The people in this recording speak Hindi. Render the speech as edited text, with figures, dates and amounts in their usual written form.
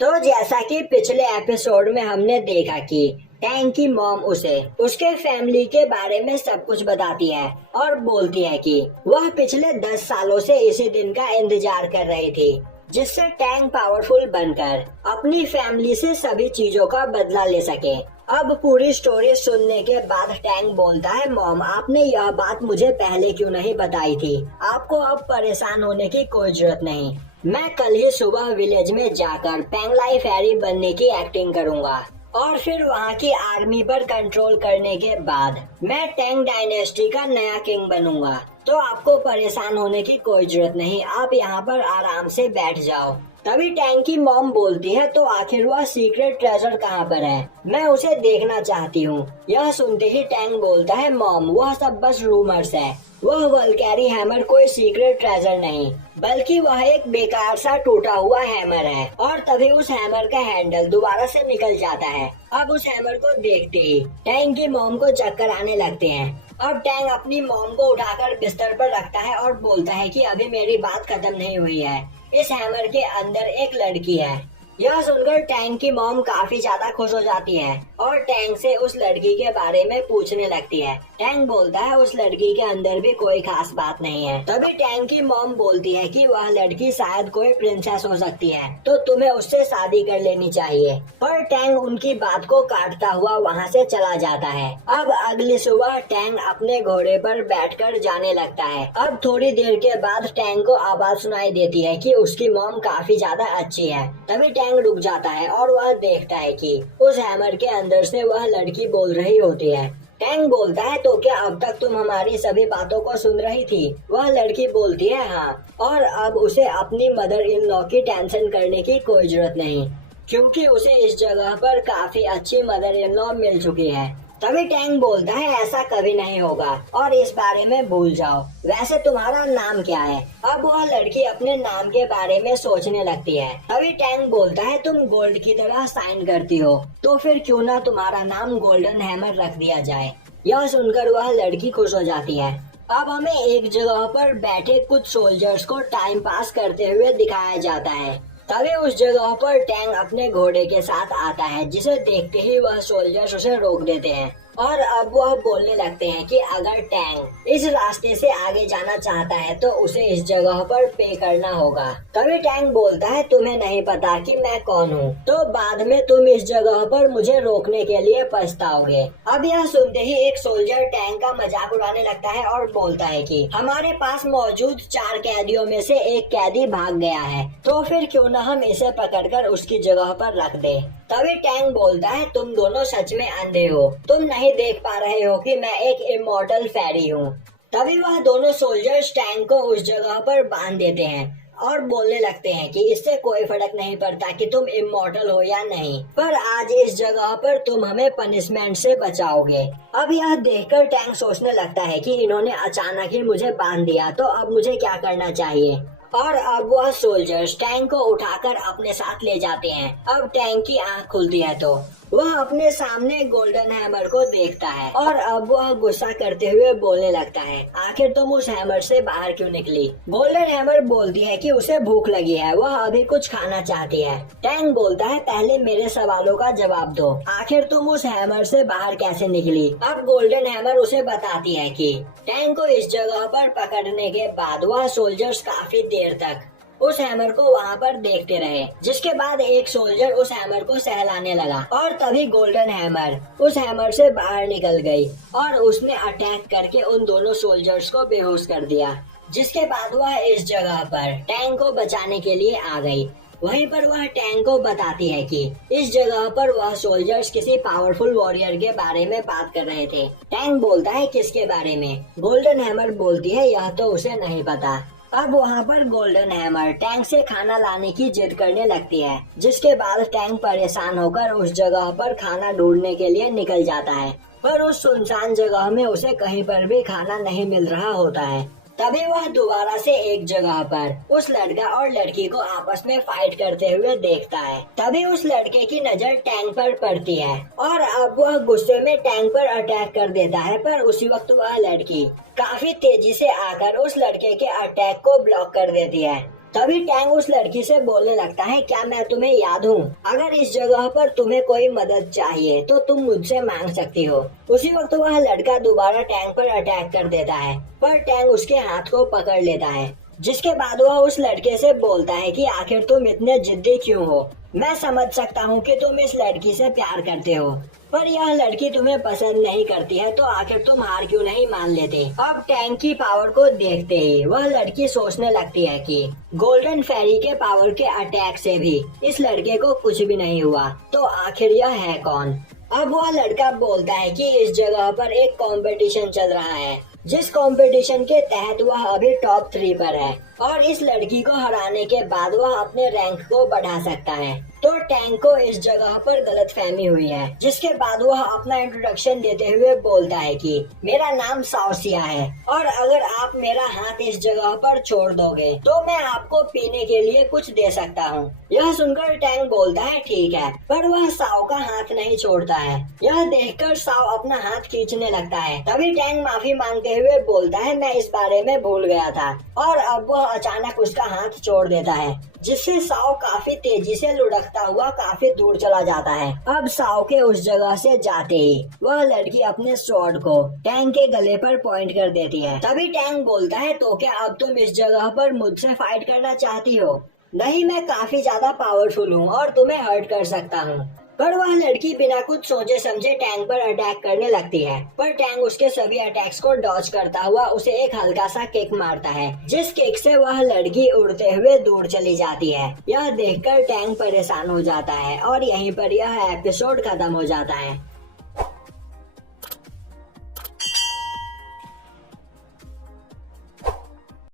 तो जैसा कि पिछले एपिसोड में हमने देखा कि टैंक की मॉम उसे उसके फैमिली के बारे में सब कुछ बताती है और बोलती है कि वह पिछले 10 सालों से इसी दिन का इंतजार कर रही थी जिससे टैंक पावरफुल बनकर अपनी फैमिली से सभी चीजों का बदला ले सके। अब पूरी स्टोरी सुनने के बाद टैंक बोलता है, मॉम आपने यह बात मुझे पहले क्यों नहीं बताई थी। आपको अब परेशान होने की कोई जरूरत नहीं। मैं कल ही सुबह विलेज में जाकर पेंगलाई फेरी बनने की एक्टिंग करूंगा और फिर वहाँ की आर्मी पर कंट्रोल करने के बाद मैं टैंग डायनेस्टी का नया किंग बनूंगा। तो आपको परेशान होने की कोई जरूरत नहीं, आप यहाँ पर आराम से बैठ जाओ। तभी टैंक की मॉम बोलती है, तो आखिर वह सीक्रेट ट्रेजर कहाँ पर है, मैं उसे देखना चाहती हूँ। यह सुनते ही टैंक बोलता है, मॉम वह सब बस रूमर्स है। वह वल्कैरी हैमर कोई सीक्रेट ट्रेजर नहीं बल्कि वह एक बेकार सा टूटा हुआ हैमर है। और तभी उस हैमर का हैंडल दोबारा से निकल जाता है। अब उस हैमर को देखते ही टैंक की मॉम को चक्कर आने लगते हैं। अब टैंक अपनी मॉम को उठाकर बिस्तर पर रखता है और बोलता है कि अभी मेरी बात खत्म नहीं हुई है। इस हैमर के अंदर एक लड़की है। यह सुनकर टैंक की मॉम काफी ज्यादा खुश हो जाती है और टैंक से उस लड़की के बारे में पूछने लगती है। टैंक बोलता है उस लड़की के अंदर भी कोई खास बात नहीं है। तभी टैंक की मॉम बोलती है कि वह लड़की शायद कोई प्रिंसेस हो सकती है, तो तुम्हें उससे शादी कर लेनी चाहिए। पर टैंक उनकी बात को काटता हुआ वहाँ से चला जाता है। अब अगली सुबह टैंक अपने घोड़े पर बैठकर जाने लगता है। अब थोड़ी देर के बाद टैंक को आवाज सुनाई देती है कि उसकी मॉम काफी ज्यादा अच्छी है। तभी टैंक रुक जाता है और वह देखता है कि उस हैमर के अंदर से वह लड़की बोल रही होती है। टैंक बोलता है, तो क्या अब तक तुम हमारी सभी बातों को सुन रही थी। वह लड़की बोलती है, हाँ। और अब उसे अपनी मदर इन लॉ की टेंशन करने की कोई जरूरत नहीं क्योंकि उसे इस जगह पर काफी अच्छी मदर इन लॉ मिल चुकी है। तभी टैंक बोलता है, ऐसा कभी नहीं होगा और इस बारे में भूल जाओ। वैसे तुम्हारा नाम क्या है। अब वह लड़की अपने नाम के बारे में सोचने लगती है। तभी टैंक बोलता है, तुम गोल्ड की तरह साइन करती हो, तो फिर क्यों ना तुम्हारा नाम गोल्डन हैमर रख दिया जाए। यह सुनकर वह लड़की खुश हो जाती है। अब हमें एक जगह पर बैठे कुछ सोल्जर्स को टाइम पास करते हुए दिखाया जाता है। तभी उस जगह पर टैंक अपने घोड़े के साथ आता है, जिसे देखते ही वह सोल्जर्स उसे रोक देते हैं और अब वह बोलने लगते हैं कि अगर टैंक इस रास्ते से आगे जाना चाहता है तो उसे इस जगह पर पे करना होगा। तभी टैंक बोलता है, तुम्हें नहीं पता कि मैं कौन हूँ, तो बाद में तुम इस जगह पर मुझे रोकने के लिए पछताओगे। अब यह सुनते ही एक सोल्जर टैंक का मजाक उड़ाने लगता है और बोलता है कि हमारे पास मौजूद 4 कैदियों में से एक कैदी भाग गया है, तो फिर क्यों न हम इसे पकड़कर उसकी जगह पर रख दे। तभी टैंक बोलता है, तुम दोनों सच में अंधे हो, तुम नहीं देख पा रहे हो कि मैं एक इमॉर्टल फेरी हूँ। तभी वह दोनों सोल्जर्स टैंक को उस जगह पर बांध देते हैं और बोलने लगते हैं कि इससे कोई फर्क नहीं पड़ता कि तुम इमॉर्टल हो या नहीं, पर आज इस जगह पर तुम हमें पनिशमेंट से बचाओगे। अब यह देखकर टैंक सोचने लगता है कि इन्होंने अचानक ही मुझे बांध दिया, तो अब मुझे क्या करना चाहिए। और अब वह सोल्जर्स टैंक को उठाकर अपने साथ ले जाते हैं। अब टैंक की आंख खुलती है तो वह अपने सामने गोल्डन हैमर को देखता है और अब वह गुस्सा करते हुए बोलने लगता है, आखिर तुम उस हैमर से बाहर क्यों निकली। गोल्डन हैमर बोलती है कि उसे भूख लगी है, वह अभी कुछ खाना चाहती है। टैंक बोलता है, पहले मेरे सवालों का जवाब दो, आखिर तुम उस हैमर से बाहर कैसे निकली। अब गोल्डन हैमर उसे बताती है कि टैंक को इस जगह पर पकड़ने के बाद वह सोल्जर्स काफी देर तक उस हैमर को वहाँ पर देखते रहे, जिसके बाद एक सोल्जर उस हैमर को सहलाने लगा और तभी गोल्डन हैमर उस हैमर से बाहर निकल गई और उसने अटैक करके उन दोनों सोल्जर्स को बेहोश कर दिया, जिसके बाद वह इस जगह पर टैंक को बचाने के लिए आ गई। वहीं पर वह टैंक को बताती है कि इस जगह पर वह सोल्जर्स किसी पावरफुल वॉरियर के बारे में बात कर रहे थे। टैंक बोलता है, किसके बारे में। गोल्डन हैमर बोलती है, यह तो उसे नहीं पता। अब वहाँ पर गोल्डन हैमर टैंक से खाना लाने की जिद करने लगती है, जिसके बाद टैंक परेशान होकर उस जगह पर खाना ढूंढने के लिए निकल जाता है, पर उस सुनसान जगह में उसे कहीं पर भी खाना नहीं मिल रहा होता है। तभी वह दोबारा से एक जगह पर उस लड़का और लड़की को आपस में फाइट करते हुए देखता है। तभी उस लड़के की नजर टैंक पर पड़ती है और अब वह गुस्से में टैंक पर अटैक कर देता है, पर उसी वक्त वह लड़की काफी तेजी से आकर उस लड़के के अटैक को ब्लॉक कर देती है। तभी टैंग उस लड़की से बोलने लगता है, क्या मैं तुम्हें याद हूँ? अगर इस जगह पर तुम्हें कोई मदद चाहिए तो तुम मुझसे मांग सकती हो। उसी वक्त वह लड़का दोबारा टैंग पर अटैक कर देता है, पर टैंग उसके हाथ को पकड़ लेता है। जिसके बाद वह उस लड़के से बोलता है कि आखिर तुम इतने जिद्दी क्यों हो? मैं समझ सकता हूँ कि तुम इस लड़की से प्यार करते हो, पर यह लड़की तुम्हें पसंद नहीं करती है, तो आखिर तुम हार क्यों नहीं मान लेते? अब टैंक की पावर को देखते ही वह लड़की सोचने लगती है कि गोल्डन फेरी के पावर के अटैक से भी इस लड़के को कुछ भी नहीं हुआ, तो आखिर यह है कौन? अब वह लड़का बोलता है कि इस जगह पर एक कंपटीशन चल रहा है, जिस कंपटीशन के तहत वह अभी टॉप 3 पर है और इस लड़की को हराने के बाद वह अपने रैंक को बढ़ा सकता है। तो टैंक को इस जगह पर गलतफहमी हुई है, जिसके बाद वह अपना इंट्रोडक्शन देते हुए बोलता है कि मेरा नाम साओसिया है और अगर आप मेरा हाथ इस जगह पर छोड़ दोगे तो मैं आपको पीने के लिए कुछ दे सकता हूँ। यह सुनकर टैंक बोलता है ठीक है, पर वह साओ का हाथ नहीं छोड़ता है। यह देखकर साओ अपना हाथ खींचने लगता है। तभी टैंक माफी मांगते हुए बोलता है, मैं इस बारे में भूल गया था, और अब वह अचानक उसका हाथ छोड़ देता है, जिससे साओ काफी तेजी से लुढ़कता हुआ काफी दूर चला जाता है। अब साओ के उस जगह से जाते ही वह लड़की अपने स्वॉर्ड को टैंक के गले पर पॉइंट कर देती है। तभी टैंक बोलता है, तो क्या अब तुम इस जगह पर मुझसे फाइट करना चाहती हो? नहीं, मैं काफी ज्यादा पावरफुल हूँ और तुम्हें हर्ट कर सकता हूँ। पर वह लड़की बिना कुछ सोचे समझे टैंक पर अटैक करने लगती है, पर टैंक उसके सभी अटैक्स को डॉज करता हुआ उसे एक हल्का सा किक मारता है, जिस किक से वह लड़की उड़ते हुए दूर चली जाती है। यह देखकर टैंक परेशान हो जाता है और यहीं पर यह एपिसोड खत्म हो जाता है।